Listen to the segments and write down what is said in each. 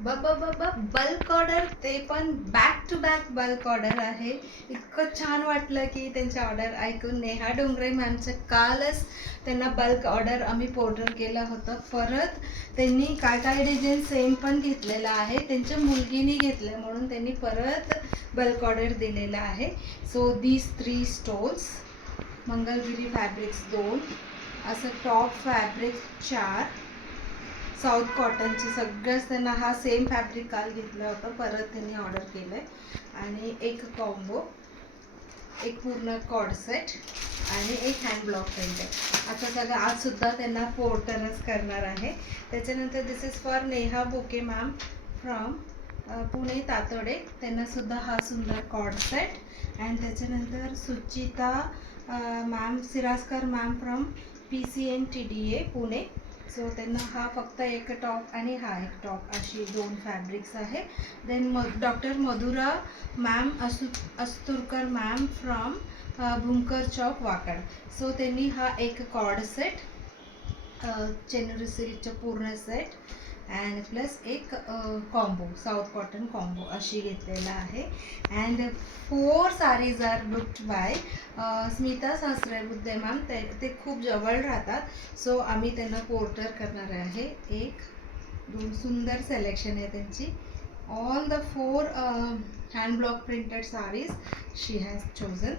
Bulk order, ते पण back to back bulk order आहे. इतकं छान वाटलं की त्यांच्या ऑर्डर ऐकून. नेहा डोंगरे मॅमचं कालच त्यांना बल्क ऑर्डर आम्ही पोर्टर केलं होतं. परत त्यांनी काय काय डिझाईन सेम पण घेतलेला आहे, त्यांच्या मुलगीने घेतलं म्हणून त्यांनी परत बल्क ऑर्डर दिलेला आहे. So these 3 stoles, Mangalagiri fabrics 2, असं टॉप फॅब्रिक 4, साऊथ कॉटनची. सगळंच त्यांना हा सेम फॅब्रिक काल घेतलं होतं, परत त्यांनी ऑर्डर केलं आहे. आणि एक कॉम्बो, एक पूर्ण कॉर्ड सेट आणि एक हँड ब्लॉक पेंटर. आता सगळं आजसुद्धा त्यांना पोर्टरच करणार आहे. त्याच्यानंतर this is for Neha Buke ma'am from Pune Tatode, त्यांनासुद्धा हा सुंदर कॉर्ड सेट. अँड त्याच्यानंतर Suchita ma'am Siraskar ma'am from PCNTDA Pune. So त्यांना हा फक्त एक टॉप आणि हा एक टॉप, अशी 2 फॅब्रिक्स आहे. Then doctor Madhura ma'am Asturkar ma'am from Bhumkar Chowk Wakad. So त्यांनी हा एक कॉर्ड सेट, चेनुरी सिल्कचं पूर्ण सेट अँड प्लस एक कॉम्बो, साऊथ कॉटन कॉम्बो अशी घेतलेला आहे. And 4 saris are booked by Smita Sahasrabuddhe ma'am. ते खूप जवळ राहतात, सो आम्ही त्यांना पोर्टर करणार आहे. 1 2 सुंदर सिलेक्शन आहे त्यांची. All the 4 hand block printed sarees she has chosen.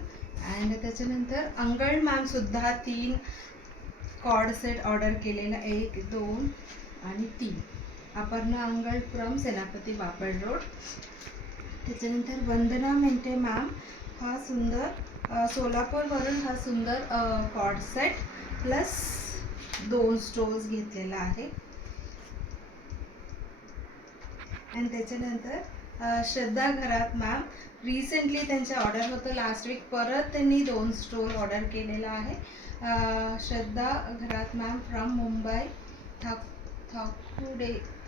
And त्याच्यानंतर अंगळ मॅमसुद्धा 3 कॉर्ड सेट ऑर्डर केलेला, 1 2 आणि 3. अपर्णा अंगळ फ्रॉम सेनापती बापड रोड. त्याच्यानंतर वंदना मेंटे मॅम, हा सुंदर सोलापूरवरून हा सुंदर कॉर्ड सेट प्लस 2 स्टोल्स घेतलेला आहे. आणि त्याच्यानंतर श्रद्धा घरात मॅम, रिसेंटली त्यांचे ऑर्डर होतं लास्ट वीक, परत त्यांनी 2 स्टोल ऑर्डर केलेला आहे. श्रद्धा घरात मॅम फ्रॉम मुंबई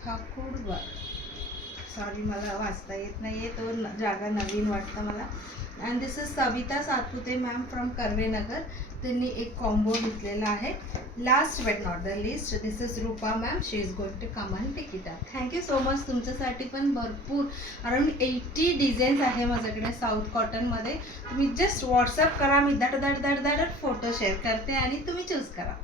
ठाकूरवर. सॉरी, मला वाचता येत नाही आहे, तो जागा नवीन वाटतं मला. And this is Savita Satpute ma'am from Karvenagar. त्यांनी एक कॉम्बो घेतलेला आहे. Last but not the least, this is Rupa ma'am, she is going to come and pick it up. Thank you so much. तुमच्यासाठी पण भरपूर अराउंड 80 डिझाईन्स आहे माझ्याकडे साऊथ कॉटनमध्ये. तुम्ही जस्ट व्हॉट्सअप करा, मी दड फोटो शेअर करते आणि तुम्ही चूज करा.